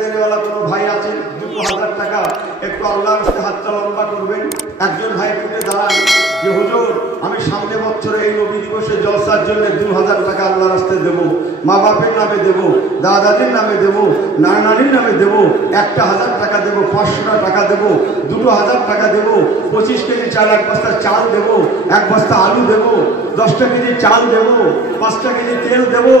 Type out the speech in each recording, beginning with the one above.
দেনেওয়ালা কোনো ভাই আছেন 2000 টাকা একটু আল্লাহর রাস্তায় হাতটা লম্বা করবেন। একজন ভাই উঠে দাঁড়ান যে হুজুর আমি সামনে বছরে এই নবী দিবসে জলসার জন্য 2000 টাকা আল্লাহর রাস্তায় দেবো, মা বাপের নামে দেবো, দাদাদের নামে দেবো, নানির নামে দেবো, 1000 টাকা দেবো, 500 টাকা দেবো, 2000 টাকা দেবো, 25 কেজি চাল, 1 বস্তা চাল দেবো, 1 বস্তা আলু দেবো, 10টা কেজি চাল দেবো, 5টা কেজি তেল দেবো,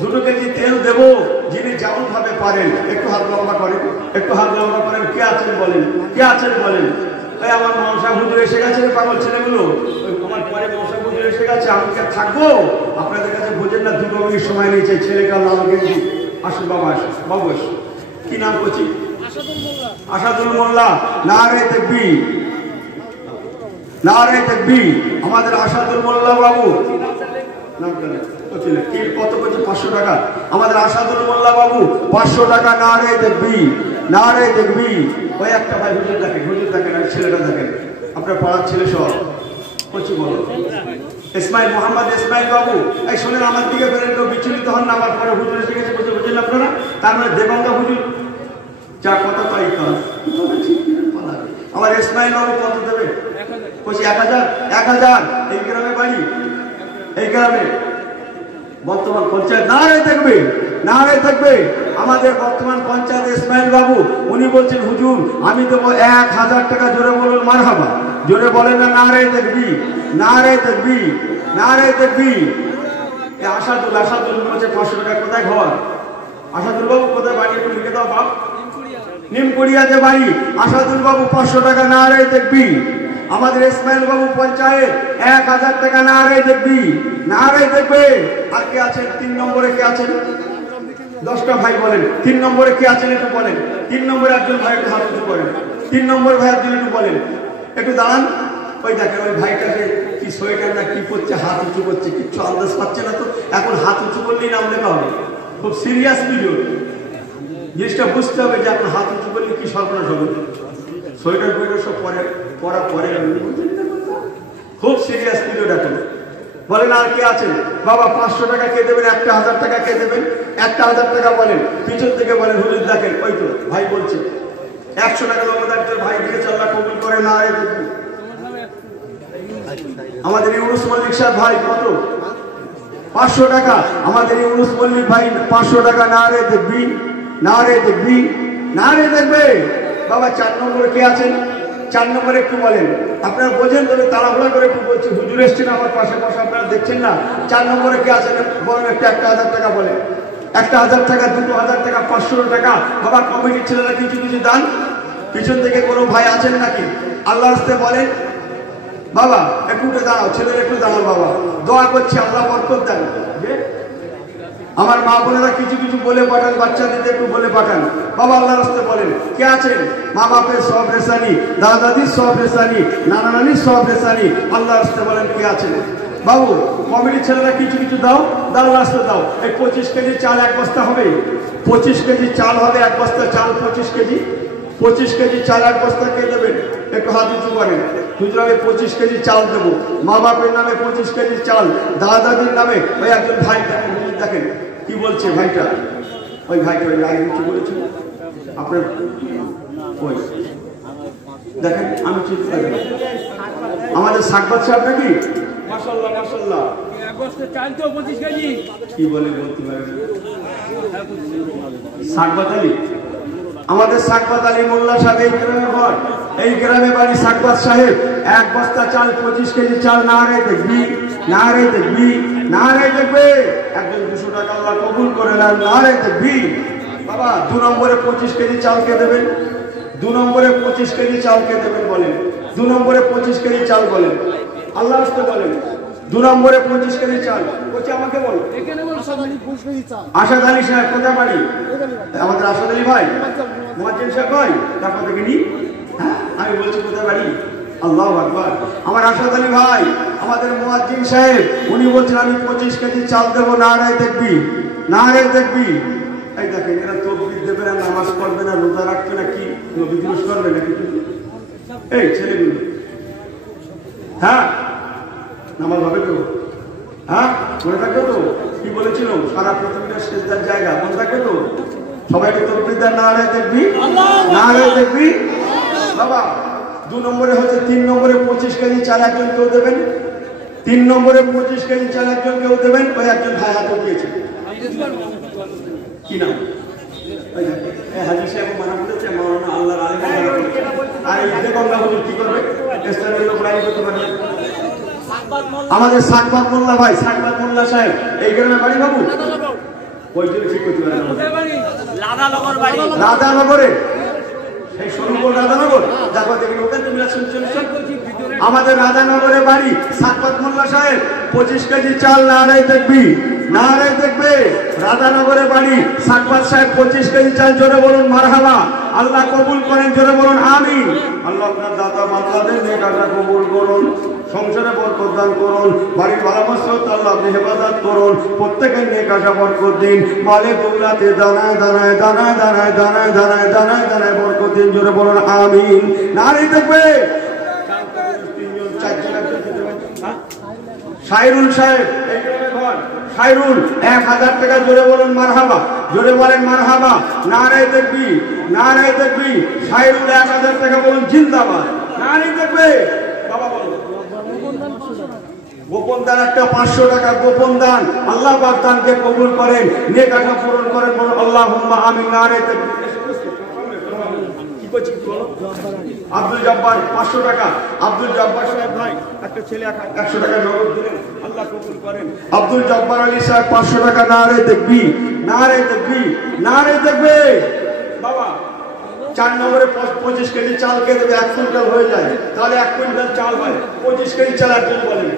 2 কেজি তেল দেবো। যিনি যেমন ভাবে পারেন একটু হাত লম্বা করেন, একটু হাত লম্বা করেন। কে আছেন বলেন, কে আছেন বলেন? এই আমার মনসা হুজুর এসে গেছে, পাগল ছেলেগুলো আমার পরে মনসা হুজুর এসে গেছে, আমি কে থাকবো? আপনাদের কাছে বোঝেন না 2 মিনিট সময় নিয়েছে। ছেলেটা লাল গেঞ্জি, আসুন বাবা, আসুন বাবু, আসুন। কি নাম করছি? আসাদুল মোল্লা। নারে তাকবীর, নারে তাকবীর। আমাদের আসাদুল মোল্লা বাবু কত করছে? 500 টাকা। আমাদের আসাদুল মোল্লা বাবু 500 টাকা। নারে তাকবীর, নারে তাকবীর। ওই একটা ভাই হুজুর দেখেন, হুজুর দেখেন, আর ছেলেটা দেখেন, আপনার পাড়ার ছেলে সব করছি বলো। ইসমাইল, মোহাম্মদ ইসমাইল বাবু, এই শোনেন আমার দিকে বেরেন, কেউ বিচলিত হন না। আমার পরে হুজুর এসে গেছে, বুঝলেন আপনারা? তার মানে দেবঙ্গা হুজুর যা কথা তাই কাজ। আমার ইসমাইল বাবু কত দেবে? বলছি 1000। 1000। এই গ্রামে বাড়ি, এই গ্রামে বর্তমান পঞ্চায়েত। নারে থাকবে, নারে থাকবে। আমাদের বর্তমান পঞ্চায়েত ইসমাইল বাবু, উনি বলছেন হুজুর আমি দেবো 1000 টাকা। জোরে বলুন মারহাবা, জোরে বলেন না নারে থাকবি, নারে থাকবি, নারে থাকবি। আসাদুল, আসাদুল বলছে 500 টাকা। কোথায় ঘর? আসাদুল বাবু কোথায় বাড়ি? একটু লিখে দাও বাপ। নিমকুড়িয়াতে বাড়ি। আসাদুল বাবু 500 টাকা। নারে থাকবি। আমাদের ইসমাইল বাবু পঞ্চায়েত 1000 টাকা। নারে দেখবি, নারে দেখবে। আর কে আছেন 3 নম্বরে? কে আছেন? 10টা ভাই বলেন 3 নম্বরে কে আছেন একটু বলেন। 3 নম্বরে একজন ভাই একটু হাত উঁচু করেন। 3 নম্বর ভাই একজন একটু বলেন, একটু দাঁড়ান। ওই দেখেন ওই ভাইটাকে কি সোয়েটার না কি করছে, হাত উঁচু করছে, কিচ্ছু আন্দাজ পাচ্ছে না তো। এখন হাত উঁচু করলেই নাম লেখা হবে। খুব সিরিয়াস ভিডিও, জিনিসটা বুঝতে হবে যে আপনার হাত উঁচু করলে কি সর্বনাশ হবে। সোয়েটার ফোয়েটার সব পরা পরে খুব সিরিয়াস ভিডিও দেখেন। বলেন আর কে আছেন? বাবা 500 টাকা কে দেবেন? 1000 টাকা কে দেবেন? 1000 টাকা বলেন। পিছন থেকে বলেন হুজুর দেখেন, ওই তো ভাই বলছে 100 টাকা জমাদার ভাই দিকে আল্লাহ কবুল করে। না আমাদের ইউনুস মল্লিক সাহেব ভাই কত? 500 টাকা। আমাদের ইউনুস মল্লিক ভাই 500 টাকা। নারে দেখবি, নারে দেখবি, নারে দেখবে। বাবা 4 নম্বরে কে আছেন? 4 নম্বরে একটু বলেন। আপনারা বোঝেন তবে তাড়াহুড়া করে একটু বলছি, হুজুর এসছেন আমার পাশে পাশে, আপনারা দেখছেন না। 4 নম্বরে কে আছেন বলেন? একটা 1000 টাকা বলেন। 1000 টাকা, 2000 টাকা, 500 টাকা। বাবা কমিটির ছেলেরা কিছু কিছু দান। পিছন থেকে কোনো ভাই আছেন নাকি? আল্লাহর রাস্তায় বলেন। বাবা একটু দাঁড়াও, ছেলেরা একটু দাঁড়াও। বাবা দোয়া করছি আল্লাহ বরকত দেন। আমার মা বোনেরা কিছু কিছু বলে পাঠান, বাচ্চাদের একটু বলে পাঠান। বাবা আল্লাহর রাস্তায় বলেন কে আছেন? মা বাপের সব রেসানি, দাদা দাদির সব রেসানি, নানা নানির সব রেসানি। আল্লাহর রাস্তায় বলেন কে আছেন? বাবু কমিটির ছেলেরা কিছু কিছু দাও, দাও রাস্তা দাও। এই 25 কেজি চাল 1 বস্তা হবে। 25 কেজি চাল হবে, 1 বস্তা চাল 25 কেজি। 25 কেজি চাল 1 বস্তা কে দেবেন? একটু হাত উঁচু করেন। হুজুর আমি 25 কেজি চাল দেবো। মা বাপের নামে 25 কেজি চাল, দাদা দাদির নামে। ওই একজন ভাই দেখেন কি বলছে ভাইটা, ওই ভাইটা ওই লাইন উঁচু করেছে আপনার। ওই দেখেন আমি ঠিক আমাদের সাকবাদ সাহেব নাকি? মাশাআল্লাহ মাশাআল্লাহ। কি বলে বলতে পারেন? সাকবাদ আলী, আমাদের সাকবাদ আলী মোল্লা সাহেব এই গ্রামে ঘর, এই গ্রামে বাড়ি। সাকবাদ সাহেব 1 বস্তা চাল, 25 কেজি চাল। নারে দেখবি, নারে দেখবি, নারে দেখবে। একজন 200 টাকা আল্লাহ কবুল করে নেন। নারে দেখবি। বাবা 2 নম্বরে 25 কেজি চালকে দেবেন। 2 নম্বরে 25 কেজি চালকে দেবেন বলেন। 2 নম্বরে 25 কেজি চাল বলেন। আল্লাহ রাস্তায় বলেন 2 নম্বরে 25 কেজি চাল। বলছে আমাকে বলো আসাদ আলী সাহেব কোথায় বাড়ি? আমাদের আসাদ আলী ভাই, মুয়াজ্জিন সাহেব ভাই, তারপর থেকে নি আমি বলছি কোথায় বাড়ি? আল্লাহু আকবার। আমার আসাদ আলী ভাই, আমাদের মুয়াজ্জিন সাহেব, উনি বলছেন আমি 25 কেজি চাল দেবো। নারে দেখবি, নারে দেখবি। এই দেখেন এরা তকবীর দেবে না, নামাজ পড়বে না, রোজা রাখবে না, কি নবী দিবস করবে নাকি? এই ছেলেগুলো হ্যাঁ নামাজ হবে তো? হ্যাঁ মনে থাকবে তো? কি বলেছিল সারা পৃথিবীটা সেজদার জায়গা, মনে থাকবে তো? সবাই একটু তকবীর দেন, নারে তাকবীর, নারে তাকবীর। বাবা 2 নম্বরে হচ্ছে 3 নম্বরে 25 কেজি চাল একজন কেউ দেবেন, 3 নম্বরে 25 কেজি চাল একজন কেউ দেবেন। ওই একজন ভাই হাত উঠিয়েছে, কি নাম? হাজির সাহেব মানা করেছে, মাওলানা আল্লাহর আলেম। আর এই গঙ্গা হুজুর কি করবে? স্থানীয় লোক রায় করতে পারবে। আমাদের সাকবাদ মোল্লা ভাই, সাকবাদ মোল্লা সাহেব এই গ্রামে বাড়ি বাবু, ওই জন্য ঠিক করতে পারে রাধানগরে, সেই সরুপুর রাধানগর যাবো দেখি ওখানে তুমি আমাদের রাধানগরে বাড়ি। সাকবাদ মোল্লা সাহেব 25 কেজি চাল, নারে তাকবীর, নারে তাকবীর। রাধানগরে বাড়ি সাকবাদ সাহেব 25 কেজি চাল, জোরে বলুন মারহাবা। আল্লাহ কবুল করেন, জোরে বলুন আমিন। আল্লাহ আপনার দাতা মাতাদের নেক আশা কবুল করুন, সংসারে বরকত দান করুন, বাড়ির ভালোবাসা আল্লাহ আপনি হেফাজত করুন, প্রত্যেকের নেক আশা বরকত দিন, মালে দৌলাতে দানায় দানায় দানায় দানায় দানায় দানায় দানায় দানায় বরকত দিন, জোরে বলুন আমিন। নারে তাকবীর। সাইরুল সাহেব এই গ্রামে ঘর, সাইরুল 1000 টাকা, জোরে বলুন মারহাবা, জোরে বলেন মারহাবা। নারে তাকবীর, নারে তাকবীর। সাইরুল 1000 টাকা, বলুন জিন্দাবাদ, নারে তাকবীর। বাবা বলুন গোপন দান একটা 500 টাকা গোপন দান, আল্লাহ পাক দানকে কবুল করেন, নেক আশা পূরণ করেন, বলুন আল্লাহুম্মা আমিন। নারে তাকবীর। আব্দুল জব্বার 500 টাকা, আব্দুল জব্বার সাহেব ভাই একটা ছেলে 100 টাকা নগদ দিলেন, আল্লাহ কবুল করেন। আব্দুল জব্বার আলী সাহেব 500 টাকা, নারে তাকবীর, নারে তাকবীর, নারে তাকবীর। বাবা 4 নম্বরে 25 কেজি চাল কে দেবে? 1 কুইন্টাল হয়ে যায়, তাহলে 1 কুইন্টাল চাল হয়। 25 কেজি চাল একজন বলেন,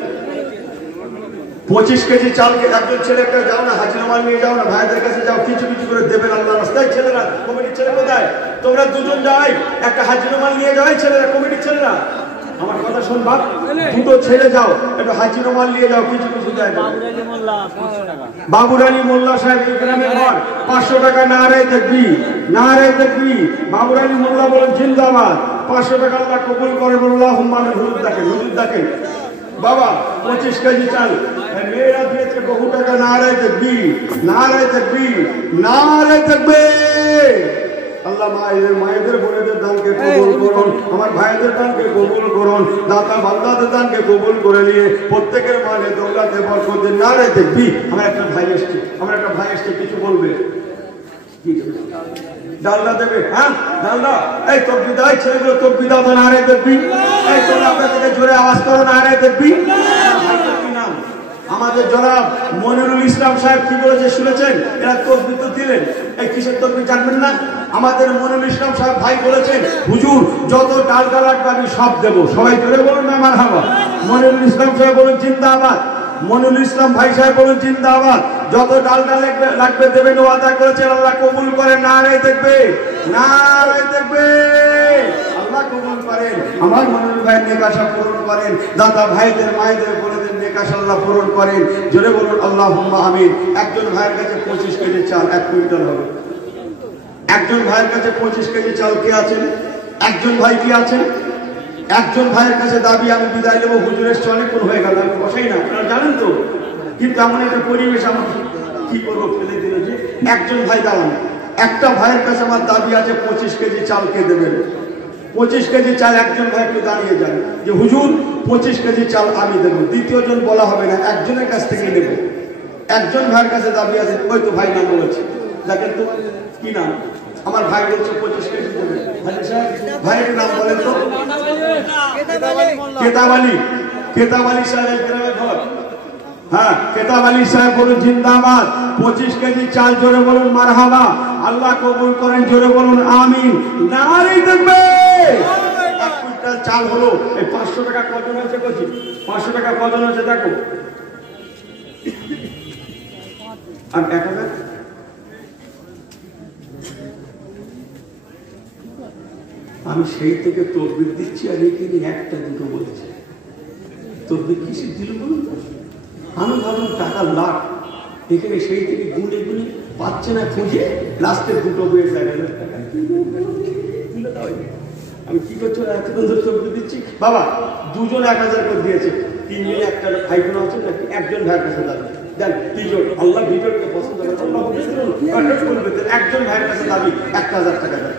25 কেজি চালকে একজন ছেলে একটা যাও না, হাজিরা মাল নিয়ে যাও না, ভাইদের কাছে যাও, কিছু কিছু করে দেবেন আল্লাহ রাস্তায়। ছেলেরা কমিটির ছেলে কোথায়? তোমরা দুজন যাই, একটা হাজিরা মাল নিয়ে যাও, ছেলেরা কমিটির ছেলেরা আমার কথা শোন বাপ, দুটো ছেলে যাও, একটু হাজিরা মাল নিয়ে যাও, কিছু কিছু দেয়। বাবুরানী মোল্লা সাহেব এই গ্রামে ঘর, 500 টাকা, নারে তাকবীর, নারে তাকবীর। বাবুরানী মোল্লা বলেন জিন্দাবাদ, 500 টাকা আল্লাহ কবুল করেন, আল্লাহুম্মা আমিন। হুজুর দেখেন, হুজুর দেখেন। বাবা 25 কেজি চাল, মেয়েরা দিয়েছে বহু টাকা, নারে তাকবীর, নারে তাকবীর, নারে তাকবীর। আল্লাহ মায়েদের বোনেদের দানকে কবুল করুন, আমার ভাইদের দানকে কবুল করুন, দাতা বান্দাদের দানকে কবুল করে নিয়ে প্রত্যেকের মানে দৌলাতে বরকত দিন, নারে তাকবীর। আমার একটা ভাই এসছে, কিছু বলবে? ডালদা দেবে? হ্যাঁ ডালদা। এই তকবীর দাও, ছেলেগুলো তকবীর দাও, নারে তাকবীর। এই তোমরা আপনাদের জোরে আওয়াজ করো, নারে তাকবীর। কি নাম? আমাদের জনাব মনিরুল ইসলাম সাহেব কি বলেছে শুনেছেন? এরা তকবীর তো দিলেন, এই কিসের তকবীর জানবেন না? আমাদের মনিরুল ইসলাম সাহেব ভাই বলেছেন, হুজুর যত ডাল লাগবে আমি সব দেবো। সবাই জোরে বলুন না মারহাবা। মনিরুল ইসলাম সাহেব বলুন জিন্দাবাদ, মনিরুল ইসলাম ভাই সাহেব বলুন জিন্দাবাদ। যত ডালটা লাগবে দেবেন, ওয়াদা করেছেন, আল্লাহ কবুল করেন, নারে তাকবীর, নারে তাকবীর। আল্লাহ কবুল করেন, আমার মনিরুল ভাই নেক আশা পূরণ করেন, দাদা ভাইদের মায়েদের বোনেদের নেক আশা আল্লাহ পূরণ করেন, জোরে বলুন আল্লাহুম্মা আমিন। একজন ভাইয়ের কাছে 25 কেজি চাল 1 কুইন্টাল হবে। একজন ভাইয়ের কাছে 25 কেজি চাল কে আছেন? একজন ভাই কি আছেন? একজন ভাইয়ের কাছে দাবি আমি বিদায় নেবো, হুজুরের অনেকক্ষণ হয়ে গেল, আমি বসাই না, আপনারা জানেন তো। কিন্তু এমন একটা পরিবেশ আমার কি করবো, ফেলে দিল যে একজন ভাই দাঁড়ান। একটা ভাইয়ের কাছে আমার দাবি আছে 25 কেজি চাল কে দেবেন? 25 কেজি চাল একজন ভাই একটু দাঁড়িয়ে যান যে হুজুর 25 কেজি চাল আমি দেবো। দ্বিতীয় জন বলা হবে না, একজনের কাছ থেকে নেব। একজন ভাইয়ের কাছে দাবি আছে, ওই তো ভাই নাম বলেছে, দেখেন তো কি নাম? আমার ভাই বলছে 25 কেজি দেবে। ভাইয়ের নাম বলেন তো? কেতাব আলী, কেতাব আলী সাহেব গ্রামের ঘর। হ্যাঁ কেতাব আলী সাহেব বলুন জিন্দাবাদ, 25 কেজি চাল, জোরে বলুন মারহাবা। আল্লাহ কবুল করেন, জোরে বলুন আমিন, নারে তাকবীর। 1 কুইন্টাল চাল হলো, এই 500 টাকা কজন হয়েছে? বলছি 500 টাকা কজন হয়েছে দেখো। আর 1000 আমি সেই থেকে তকবীর দিচ্ছি, আর এখানে একটা দুটো বলছে। তকবীর কিসে দিল বলুন? আমি ভাবলাম টাকা লাখ, এখানে সেই থেকে গুনে গুনে পাচ্ছে না, খুঁজে লাস্টে দুটো বইয়ে যায়। আমি কি করছি? এতক্ষণ ধরে তকবীর দিচ্ছি। বাবা দুজন 1000 করে দিয়েছে, 3 মিলে একটা ভাই বোন আছে নাকি? একজন ভাইয়ের কাছে দাঁড়িয়ে দেন তিনজন, আল্লাহ ভিডিওকে পছন্দ করে, আল্লাহ একজন ভাইয়ের কাছে দাবি 1000 টাকা দেন।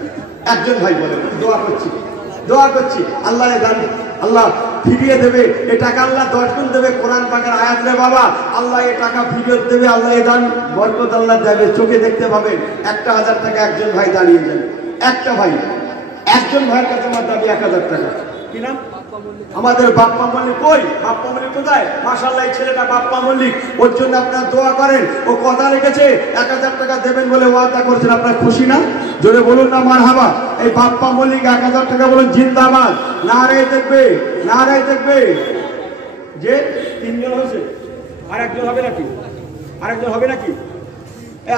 একজন ভাই বলে দোয়া করছি, দোয়া করছি, আল্লাহ দান, আল্লাহ ফিরিয়ে দেবে এই টাকা, আল্লাহ 10 গুণ দেবে। কোরআন পাকের আয়াত রে বাবা, আল্লাহ এই টাকা ফিরিয়ে দেবে, আল্লাহ এই দান বরকত আল্লাহ দেবে, চোখে দেখতে পাবেন। 1000 টাকা একজন ভাই দাঁড়িয়ে যান, একটা ভাই, একজন ভাইয়ের কাছে আমার দাবি 1000 টাকা। কি নাম? আমাদের বাপ্পা মল্লিক। কই বাপ্পা মল্লিক কোথায়? মাশাআল্লাহ, এই ছেলেটা বাপ্পা মল্লিক, ওর জন্য আপনারা দোয়া করেন। ও কথা রেখেছে 1000 টাকা দেবেন বলে ওয়াদা করেছেন, আপনারা খুশি না? জোরে বলুন না মারহাবা। এই বাপ্পা মল্লিক 1000 টাকা বলুন জিন্দাবাদ। নারে দেখবে, নারে দেখবে। যে তিনজন হয়েছে, আর একজন হবে নাকি? আরেকজন হবে নাকি?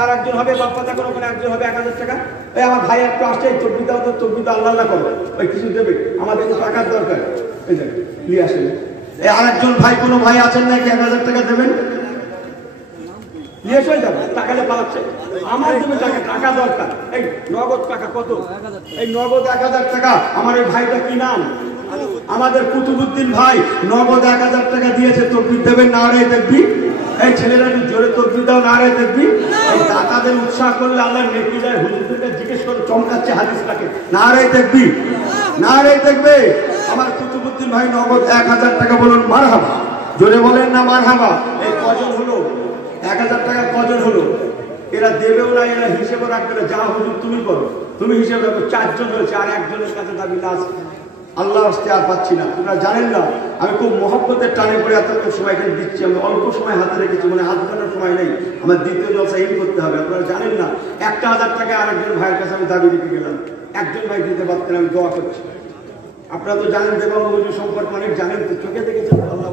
আর একজন হবে, বাপ্পা দেখো ওখানে একজন হবে 1000 টাকা। এই আমার ভাই একটু আসছে, চব্বিশ দাও তো, চব্বিশ দাও, আল্লাহ আল্লাহ করো, ওই কিছু দেবে, আমাদের তো টাকার দরকার। এই যে নিয়ে আসেন। এই আরেকজন ভাই, কোনো ভাই আছেন নাকি 1000 টাকা দেবেন? নিয়ে এসে যাবে, টাকালে পালাচ্ছে, আমার দেবে টাকা, টাকা দরকার। এই নগদ টাকা কত? এই নগদ 1000 টাকা। আমার এই ভাইটা কি নাম? আমাদের কুতুবুদ্দিন ভাই নগদ 1000 টাকা দিয়েছে। তকবীর দেবেন, নারে দেখবি। এই ছেলেরা একটু জোরে তকবীর দাও, নারে দেখবি। এই দাতাদের উৎসাহ করলে আল্লাহ নেকি যায়। হুজুরদেরকে জিজ্ঞেস করে চমকাচ্ছে হাদিসটাকে, নারে দেখবি, নারে দেখবে। আমার কুতুবুদ্দিন ভাই নগদ 1000 টাকা বলুন মারহাবা। জোরে বলেন না মারহাবা। এই কজন হলো? 1000 টাকা কজন হলো? এরা দেবেও না, এরা হিসেবে রাখবে না। যা হুজুর তুমি করো, তুমি হিসেবে রাখো। 4 জন হয়েছে, আর একজনের কাছে দাবি না আছে। আল্লাহ আসতে আর পাচ্ছি না। আপনারা জানেন না, আমি খুব মহব্বতের টানে পড়ে এত সময় এখানে দিচ্ছি। আমি অল্প সময় হাতে রেখেছি, মানে হাত ধরানোর সময় নেই। আমার দ্বিতীয় জলসা এই করতে হবে। আপনারা জানেন না, 1000 টাকা আরেকজন ভাইয়ের কাছে আমি দাবি দিতে গেলাম, একজন ভাই দিতে পারতেন। আমি দোয়া করছি। আপনারা তো জানেন, দেবাবু সম্পর্কে অনেক জানেন, তো চোখে দেখেছেন, আল্লাহ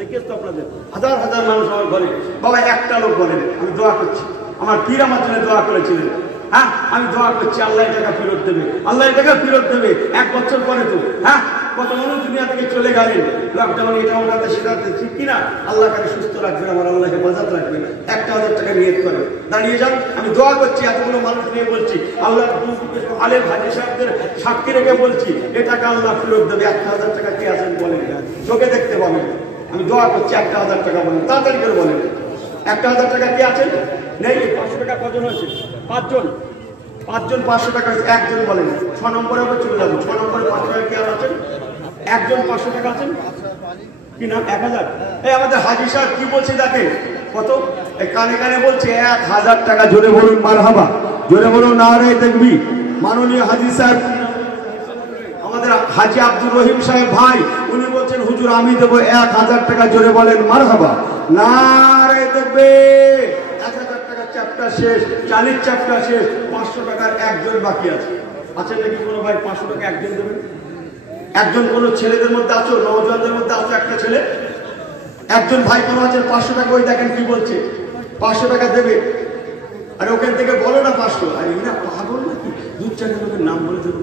দেখেছ তো আপনাদের। হাজার হাজার মানুষ আমার ঘরে, বাবা একটা লোক বলেন আমি দোয়া করছি। আমার পীর আমার জন্য দোয়া করেছিলেন। হ্যাঁ, আমি দোয়া করছি, আল্লাহ টাকা ফেরত দেবে, আল্লাহ টাকা ফেরত দেবে। 1 বছর পরে তো হ্যাঁ, কত মানুষ দুনিয়া থেকে চলে গেলেন, লকডাউন এটা ওটাতে সেটাতে, ঠিক কিনা? আল্লাহ কাকে সুস্থ রাখবেন, আমার আল্লাহ হেফাজত রাখবেন। 1000 টাকা নিয়ত করে দাঁড়িয়ে যান। আমি দোয়া করছি, এতগুলো মানুষ নিয়ে বলছি, আল্লাহ আলেম হাজি সাহেবদের সাক্ষী রেখে বলছি, এ টাকা আল্লাহ ফেরত দেবে। 1000 টাকা কে আছেন বলেন, চোখে দেখতে পাবেন। আমি দোয়া করছি, 1000 টাকা বলেন, তাড়াতাড়ি করে বলেন। 1000 টাকা কে আছেন? নেই। 500 টাকা কজন হয়েছে? 5 জন। 5 জন 500 টাকা হয়েছে, একজন বলেন। 6 নম্বরে আমরা চলে যাবো। 6 নম্বরে 500 টাকা কে আছেন? একজন 500 টাকা আছেন। কি নাম? 1000। এই আমাদের হাজি সাহেব কি বলছে দেখেন, কত? এই কানে কানে বলছে 1000 টাকা। জোরে বলুন মারহাবা, জোরে বলুন নারে তাকবীর। মাননীয় হাজি সাহেব, আমাদের হাজি আব্দুর রহিম সাহেব ভাই, উনি বলছেন হুজুর আমি দেবো 1000 টাকা। জোরে বলেন মারহাবা, নারে তাকবীর। 1000 টাকা চ্যাপ্টার শেষ, 40 চ্যাপ্টার শেষ। 500 টাকার একজন বাকি আছে। আছেন নাকি কোনো ভাই 500 টাকা একজন দেবেন? একজন কোন ছেলেদের মধ্যে আছো, নওজওয়ানদের মধ্যে আছো একটা ছেলে, একজন ভাই কোনো আছে 500 টাকা? ওই দেখেন কি বলছে, 500 টাকা দেবে। আর ওখান থেকে বলো না 500। আর এরা পাগল নাকি? 2-4 লোকের নাম বলে দেবো,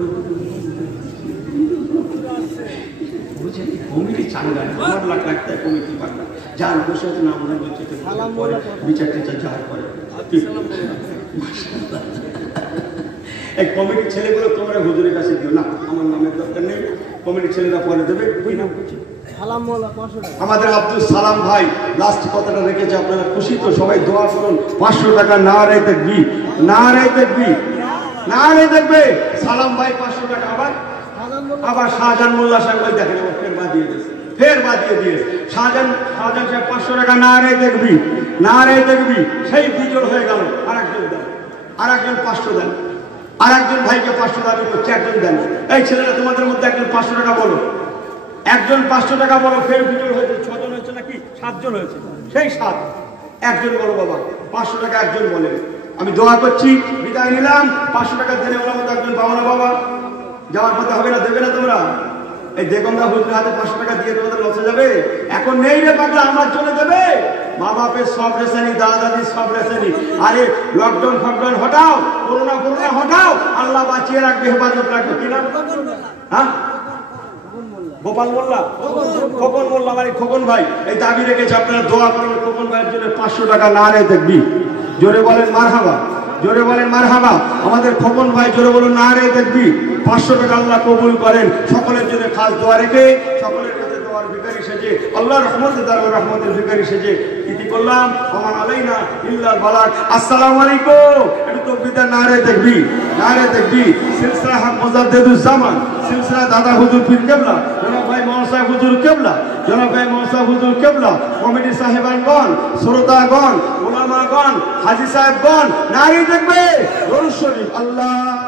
বুঝেন? কমিটি চাঙ্গা, আমার লাখ লাখ টাকা কমিটি পাঠান, যার বসে আছে নাম বলে বিচার টিচার যাওয়ার পরে এই কমিটির ছেলেগুলো তোমরা হুজুরের কাছে দিও না, আমার নামের দরকার নেই, কমিটির ছেলেরা পরে দেবে। ওই নাম করছি আমাদের আব্দুল সালাম ভাই লাস্ট কথাটা রেখেছে, আপনারা খুশি তো? সবাই দোয়া করুন। 500 টাকা নারে তাকবীর, নারে তাকবীর, নারে তাকবীর। সালাম ভাই 500 টাকা। আবার শাহজাহান মোল্লা সাহেব ভাই দেখেন ফের বাদিয়ে দিয়েছে, ফের বাদিয়ে দিয়েছে। শাহজাহান সাহেব 500 টাকা। নারে তাকবীর, নারে তাকবীর। সেই বিজোড় হয়ে গেল। আরেকজন দেন, আরেকজন 500 দেন। আর একজন ভাইকে 500 দাবি করছে, একজন দেন। এই ছেলেরা তোমাদের মধ্যে একজন 500 টাকা বলো, একজন 500 টাকা বলো। ফের বিজোড় হয়েছে, 6 জন হয়েছে নাকি 7 জন হয়েছে? সেই 7। একজন বলো বাবা, 500 টাকা একজন বলেন। আমি দোয়া করছি, বিদায় নিলাম। 500 টাকা দেনে ওনার মতো একজন পাবো না বাবা? যাওয়ার পথে হবে না, দেবে না তোমরা? এই দেগমরা হুজুরের হাতে 500 টাকা দিয়ে তোমাদের লসে যাবে? এখন নেই রে পাগলা, আমার জন্য দেবে। মা বাপের সব রেশানি, দাদা দাদির সব রেশানি। আরে লকডাউন ফকডাউন হটাও, করোনা করোনা হটাও, আল্লাহ বাঁচিয়ে রাখবে, হেফাজত রাখবে। কি নাম? হ্যাঁ, গোপাল মোল্লা, খোকন মোল্লা। মানে খোকন ভাই এই দাবি রেখেছে, আপনারা দোয়া করুন খোকন ভাইয়ের জন্য। 500 টাকা নারে তাকবীর। জোরে বলেন মারহাবা, জোরে বলেন মারহাবা। আমাদের খোকন ভাই জোরে বলুন নারে তাকবীর। 500 টাকা আল্লাহ কবুল করেন। সকলের জন্য খাস দোয়া রেখে, সকলের কাছে দোয়ার ভিখারি সেজে, আল্লাহর রহমতের দরবার রহমতের ভিখারি সেজে করলাম আমার আলাইনা ইল্লাল বালাগ। আসসালামু আলাইকুম। একটু তাকবীর নারে তাকবীর, নারে তাকবীর। সিলসিলা হক মুজাদ্দিদুজ জামান, সিলসিলা দাদা হুজুর পীর কেবলা জনাব ভাই মওলানা হুজুর কেবলা, জনাব ভাই মওলানা হুজুর কেবলা, কমিটি সাহেবানগণ, শ্রোতাগণ, উলামাগণ, হাজী সাহেবগণ, নারে তাকবীর, দরুদ শরীফ। আল্লাহ